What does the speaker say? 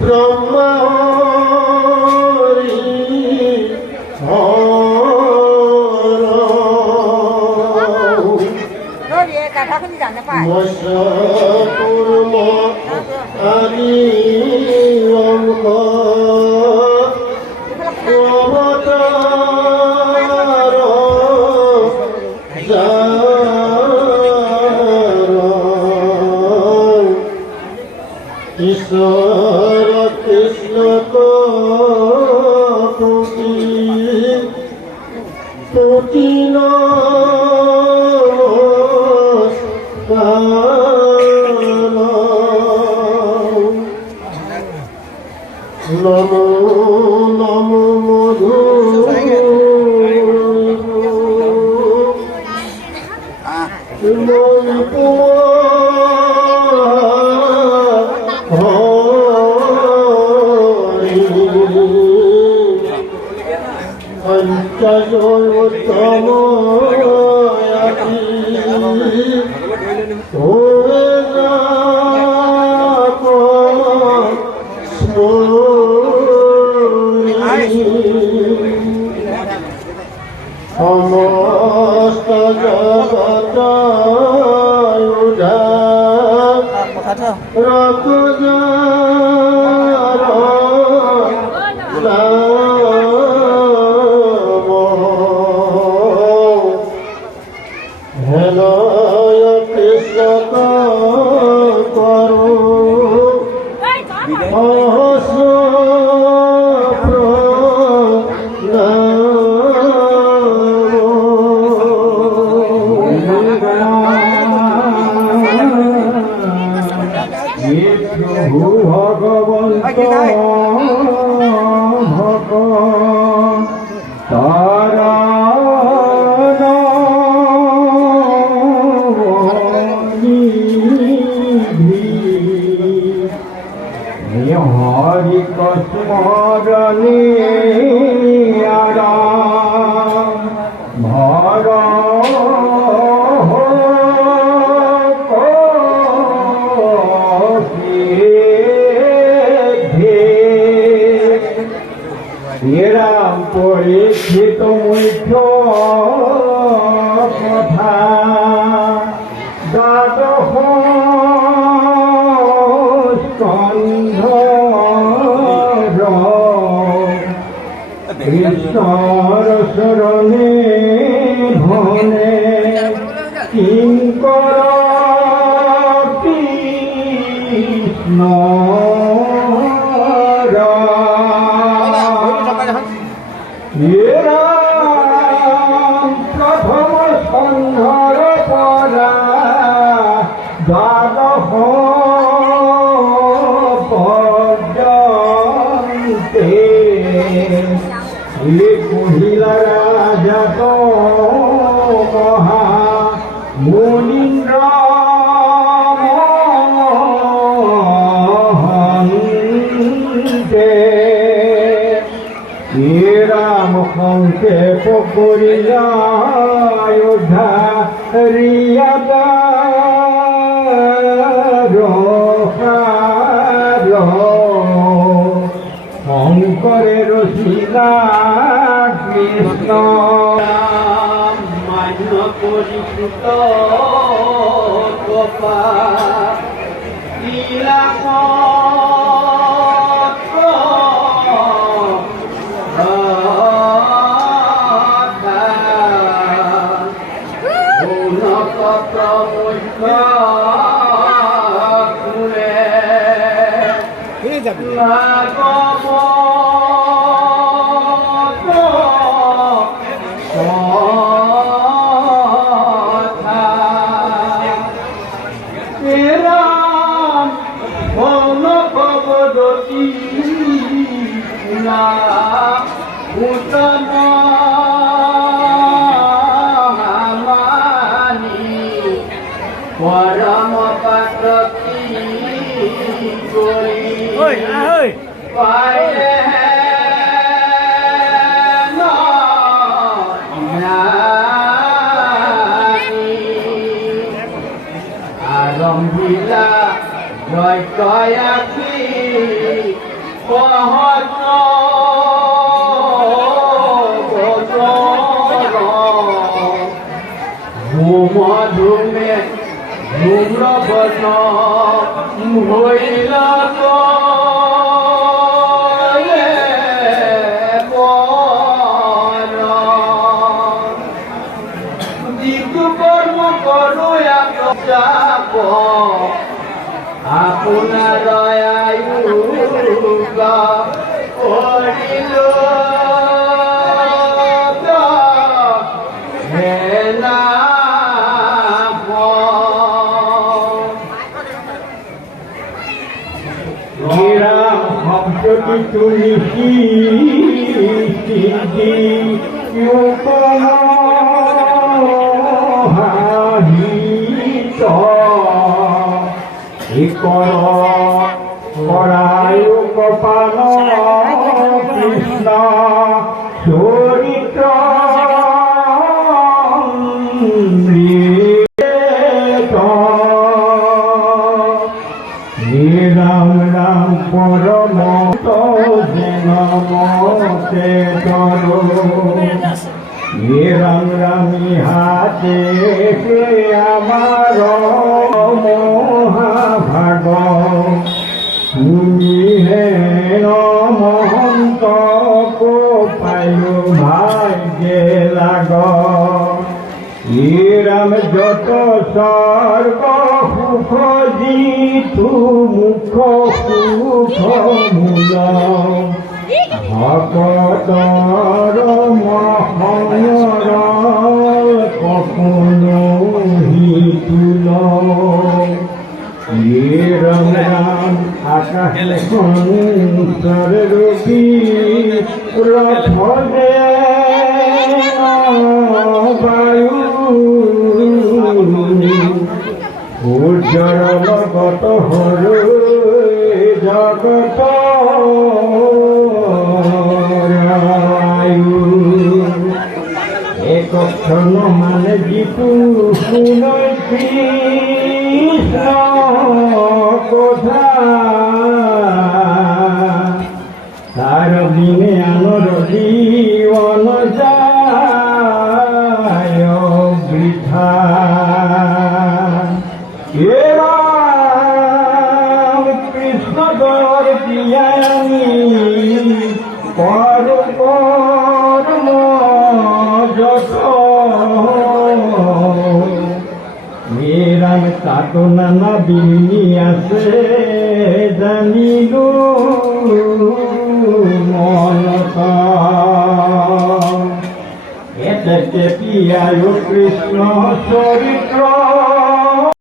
ব্রহ্মা হরি মশাকুর্ম হরি অঙ্ক ঈশ্বর কৃষ্ণ তুতি তুতি নমো নমো মধু পঞ্চজোত্তম সমস্ত জগত हरि कस्मरणी भर राम परीक्षित मुख्य कथा द्वादश स्कंध कृष्णर शरणे धने किंकर कृष्ण प्रथम स्कंधर परा द्वादश पर्यन्ते कहिला राजा तो महा मुनीन्द्र राम संक्षेप करिया अयोध्या शंकरेर सीता कृष्ण मान्य परिचित कृपा परम पति पाए आरंभिला সত্যয়াখি কহত ধূমে ধূম্রবন হইল কর্ম করো চাপ আপনার আয়ু করিল যদি তুমি করায় কপাল কৃষ্ণ চরিত্র রাম রাম পরম যেন মতে ধরো রাম রাম হাতে আমার মহাভাগ তুমি হে মহন্ত পাইল ভাগ্যে লাগ রাম যত সর্ব সুখ জিতু মুখ সুখ মূল ভকতর মহর কখনো হিতুল রাম রাম আকাশ সংসার রবি রথ বায়ু উজ্জ্বল জগত হর জগত এক ক্ষণ মানে জিতু শুনই কৃষ্ণ কথা তার দিনে আনর জীবন যায় বৃথা কৃষ্ণ দর দিয়ানি পর কর্ম যত মেরাম তাতো নানা বিনি আছে জানিল মনত এতে পিয়ায় কৃষ্ণ চরিত্র